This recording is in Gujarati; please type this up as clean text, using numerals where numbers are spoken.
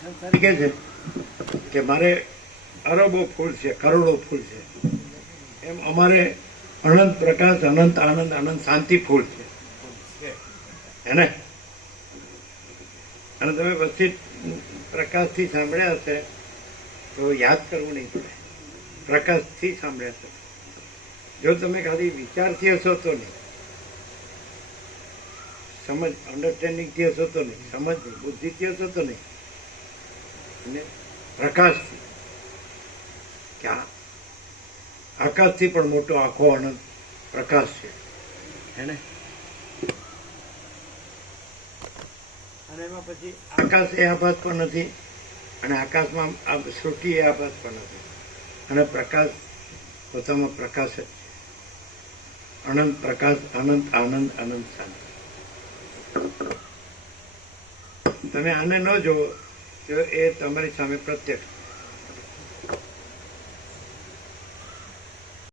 સંસારી કહે છે કે મારે અરબો ફૂલ છે, કરોડો ફૂલ છે, એમ અમારે અનંત પ્રકાશ, અનંત આનંદ, અનંત શાંતિ ફૂલ છે હેને. અને તમે પછી પ્રકાશથી સાંભળ્યા હશે તો યાદ કરવું નહીં પડે, પ્રકાશથી સાંભળ્યા હશે. જો તમે ખાલી વિચારથી હશો તો નહીં, સમજ અન્ડરસ્ટેન્ડિંગથી હશો તો નહીં, સમજ નહીં, બુદ્ધિથી હશો તો નહીં, અને પ્રકાશથી કે આકાશથી પણ મોટો આખો આનંદ પ્રકાશ છે હેને. અને એમાં પછી આકાશ એ આભાસ પણ નથી, અને આકાશમાં આ સૃષ્ટિ એ આભાસ પણ નથી, અને પ્રકાશ પોતામાં પ્રકાશ જ છે. અનંત પ્રકાશ, અનંત આનંદ, અનંત શાંતિ. તમે આને ન જુઓ તો એ તમારી સામે પ્રત્યક્ષ